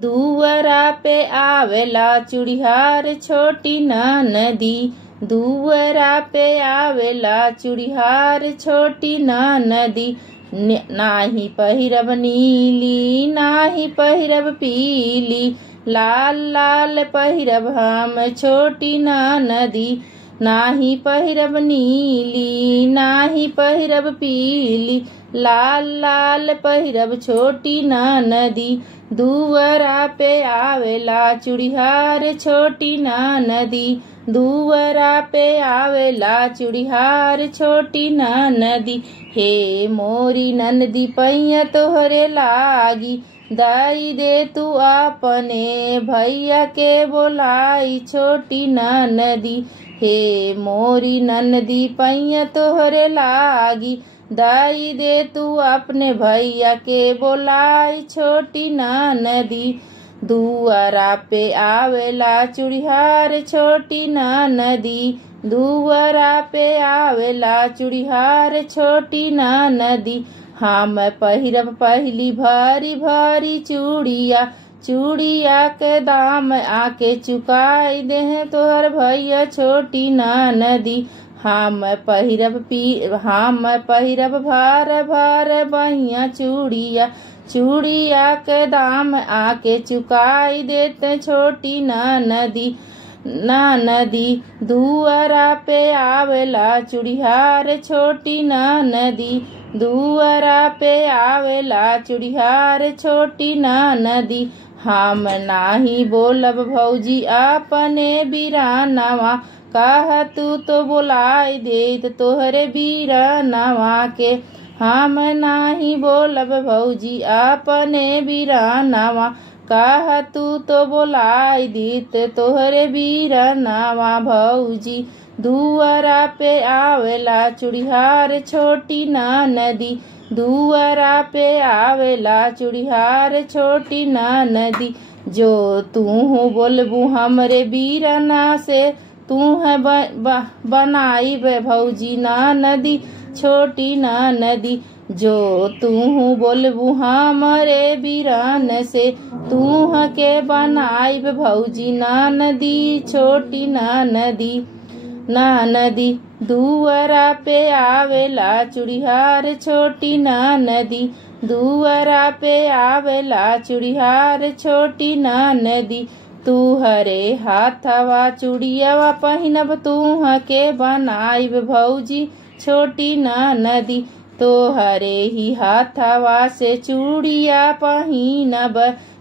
दुअरा पे आवेला चूड़िहार छोटी नदी। दुअरा पे आवेला चूड़िहार छोटी नदी। नाही पहिरब नीली नाही पहिरब पीली, लाल लाल पहिरब हम छोटी नदी। नाही पहिरब नीली नाही पहिरब पीली, लाल लाल पहिरब छोटी नदी। दुअरा पे आवेला चूड़िहार छोटी नदी। दुअरा पे आवेला चूड़िहार छोटी नदी। हे मोरी ननदी पैया तोहरे लागी, दाई दे तू अपने भैया के बोलाई छोटी नदी। हे मोरी ननदी पैया तोहरे लागी, दाई दे तू अपने भैया के बोलाई छोटी नदी। दुअरा पे आवेला चूड़िहार छोटी नदी। दुअरा पे आवेला चूड़िहार छोटी नदी। हम पहिरब पहली भारी भारी चूड़िया, चूड़िया के दाम आके चुकाई दे तोहर भैया छोटी नदी। हम पहिरब भार भार बहिया चूड़िया, चूड़िया के दाम आके चुकाई देते छोटी नदी। दुअरा पे आवेला चूड़िहार छोटी नदी। दुअरा पे आवेला चूड़िहार छोटी नदी। हम नाही बोलब भौजी अपने बीरानवा, कह तू तो बोलाई देत तोहरे बीरानवा के। हम नाही बोलब भौजी अपने बीरानवा, कह तू तो बोलाई देत तोहरे बीरानवा भौजी। दुअरा पे आवेला चूड़िहार छोटी नदी। दुअरा पे आवेला चूड़िहार छोटी नदी। जो तू बोलबू हमरे बीरना से, तू है बनाई भौजी नदी छोटी नदी। जो तू बोलबू हमरे बीरन से, तू के बनाई भौजी नदी छोटी नदी। दुअरा पे आवेला चूड़िहार छोटी नदी। दुअरा पे आवेला चूड़िहार छोटी नदी। तू हरे हाथवा चूड़ियावा पहिनब, तू के बनाइब भौजी छोटी नदी। तो हरे ही हाथवा से चूड़िया पहिनब,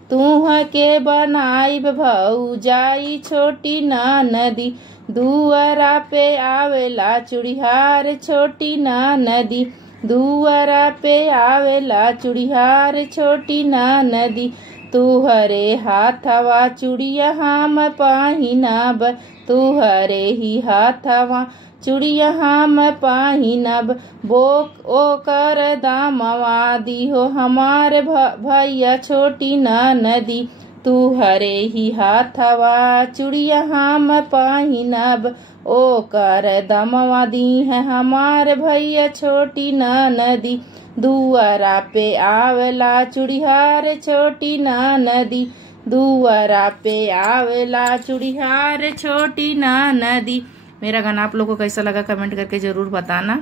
तू के बनाइब भौजाई छोटी नदी। दुअरा पे आवेला चूड़िहार छोटी नदी। दुअरा पे आवेला चूड़िहार छोटी नदी। तू हरे हाथवा चूड़िया हम पहिनब, तू हरे ही हाथवा चूड़िया हम पहिनब। ओकर दामवा दिहो हमार भैया छोटी नदी। तू हरे ही हाथवा चूड़िया हम पहिनब, ओकर दमवा दी है हमार भैया छोटी नदी। दुअरा पे आवेला चूड़िहार छोटी नदी। दुअरा पे आवेला चूड़िहार छोटी नदी। मेरा गाना आप लोगों को कैसा लगा कमेंट करके जरूर बताना।